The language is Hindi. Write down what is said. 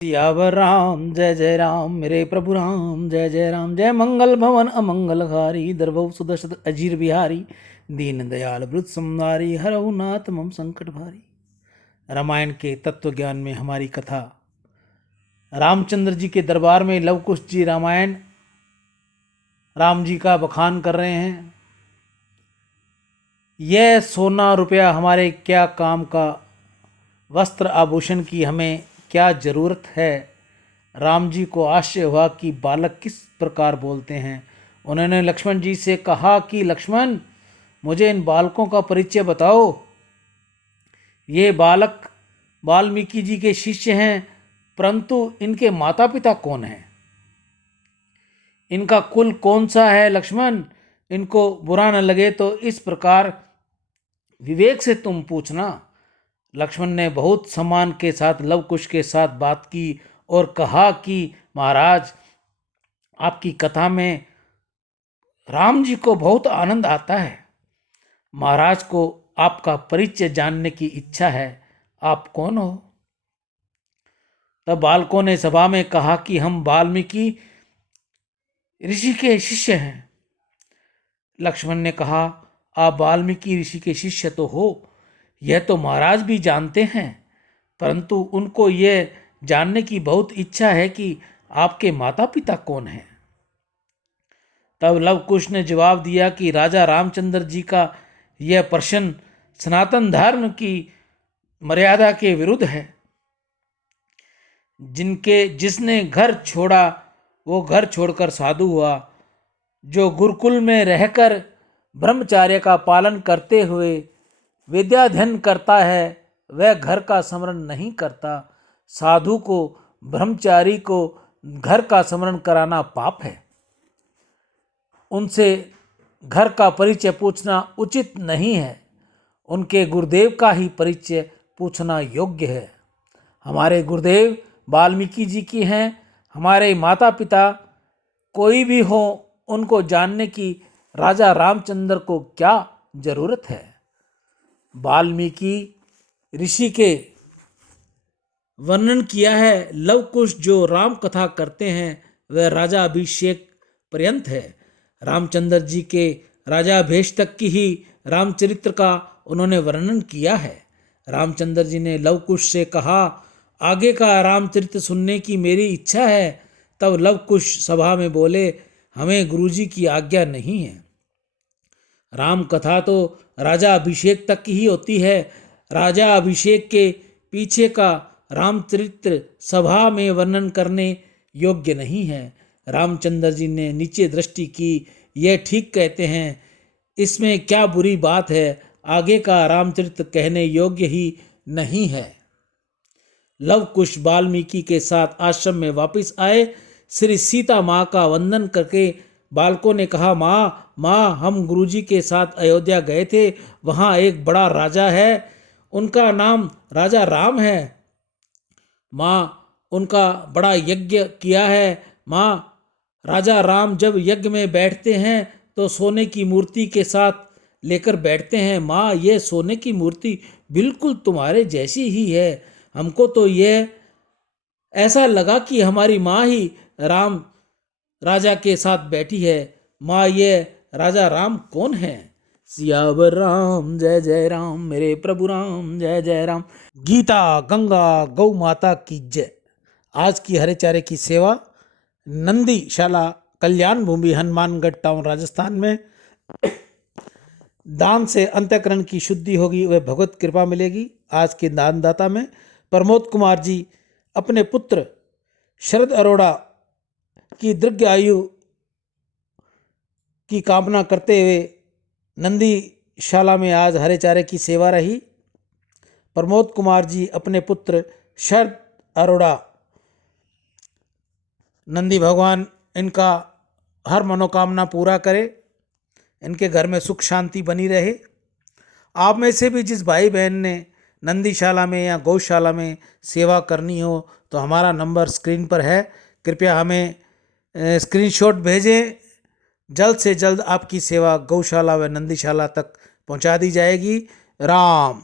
सियावर राम जय जय राम मेरे प्रभु राम जय जय राम। जय मंगल भवन अमंगलहारी दरभव सुदर्शन अजीर बिहारी दीन दयाल वृत संहारी हरहु नाथ मम संकट भारी। रामायण के तत्व ज्ञान में हमारी कथा। रामचंद्र जी के दरबार में लव कुश जी रामायण राम जी का बखान कर रहे हैं। यह सोना रुपया हमारे क्या काम का, वस्त्र आभूषण की हमें क्या ज़रूरत है। राम जी को आश्चर्य हुआ कि बालक किस प्रकार बोलते हैं। उन्होंने लक्ष्मण जी से कहा कि लक्ष्मण, मुझे इन बालकों का परिचय बताओ। ये बालक वाल्मीकि जी के शिष्य हैं, परंतु इनके माता पिता कौन हैं, इनका कुल कौन सा है। लक्ष्मण, इनको बुरा न लगे तो इस प्रकार विवेक से तुम पूछना। लक्ष्मण ने बहुत सम्मान के साथ लव कुश के साथ बात की और कहा कि महाराज, आपकी कथा में राम जी को बहुत आनंद आता है। महाराज को आपका परिचय जानने की इच्छा है। आप कौन हो। तब बालकों ने सभा में कहा कि हम वाल्मीकि ऋषि के शिष्य हैं। लक्ष्मण ने कहा, आप वाल्मीकि ऋषि के शिष्य तो हो, यह तो महाराज भी जानते हैं, परंतु उनको यह जानने की बहुत इच्छा है कि आपके माता पिता कौन हैं। तब लव कुश ने जवाब दिया कि राजा रामचंद्र जी का यह प्रश्न सनातन धर्म की मर्यादा के विरुद्ध है। जिसने घर छोड़ा वो घर छोड़कर साधु हुआ। जो गुरुकुल में रहकर ब्रह्मचार्य का पालन करते हुए विद्याध्ययन करता है, वह घर का स्मरण नहीं करता। साधु को, ब्रह्मचारी को घर का स्मरण कराना पाप है। उनसे घर का परिचय पूछना उचित नहीं है। उनके गुरुदेव का ही परिचय पूछना योग्य है। हमारे गुरुदेव वाल्मीकि जी की हैं। हमारे माता पिता कोई भी हो, उनको जानने की राजा रामचंद्र को क्या जरूरत है। वाल्मीकि ऋषि के वर्णन किया है। लव कुश जो राम कथा करते हैं वह राजा अभिषेक पर्यंत है। रामचंद्र जी के राजाभिषेक तक की ही रामचरित्र का उन्होंने वर्णन किया है। रामचंद्र जी ने लव कुश से कहा, आगे का रामचरित्र सुनने की मेरी इच्छा है। तब लव कुश सभा में बोले, हमें गुरुजी की आज्ञा नहीं है। राम कथा तो राजा अभिषेक तक की ही होती है। राजा अभिषेक के पीछे का रामचरित्र सभा में वर्णन करने योग्य नहीं है। रामचंद्र जी ने नीचे दृष्टि की। यह ठीक कहते हैं, इसमें क्या बुरी बात है। आगे का रामचरित्र कहने योग्य ही नहीं है। लव कुश वाल्मीकि के साथ आश्रम में वापस आए। श्री सीता माँ का वंदन करके बालकों ने कहा, माँ, हम गुरुजी के साथ अयोध्या गए थे। वहाँ एक बड़ा राजा है, उनका नाम राजा राम है। माँ, उनका बड़ा यज्ञ किया है। माँ, राजा राम जब यज्ञ में बैठते हैं तो सोने की मूर्ति के साथ लेकर बैठते हैं। माँ, ये सोने की मूर्ति बिल्कुल तुम्हारे जैसी ही है। हमको तो यह ऐसा लगा कि हमारी माँ ही राम राजा के साथ बैठी है। माँ, ये राजा राम कौन है। सियावर राम जय जय राम मेरे प्रभु राम जय जय राम। गीता गंगा गौ माता की जय। आज की हरे चारे की सेवा नंदीशाला कल्याण भूमि हनुमानगढ़ टाउन राजस्थान में। दान से अंतःकरण की शुद्धि होगी, वह भगवत कृपा मिलेगी। आज के दानदाता में प्रमोद कुमार जी अपने पुत्र शरद अरोड़ा की दीर्घ आयु की कामना करते हुए नंदीशाला में आज हरे चारे की सेवा रही। प्रमोद कुमार जी अपने पुत्र शरद अरोड़ा, नंदी भगवान इनका हर मनोकामना पूरा करे, इनके घर में सुख शांति बनी रहे। आप में से भी जिस भाई बहन ने नंदीशाला में या गौशाला में सेवा करनी हो तो हमारा नंबर स्क्रीन पर है। कृपया हमें स्क्रीनशॉट भेजें। जल्द से जल्द आपकी सेवा गौशाला व नंदीशाला तक पहुंचा दी जाएगी। राम।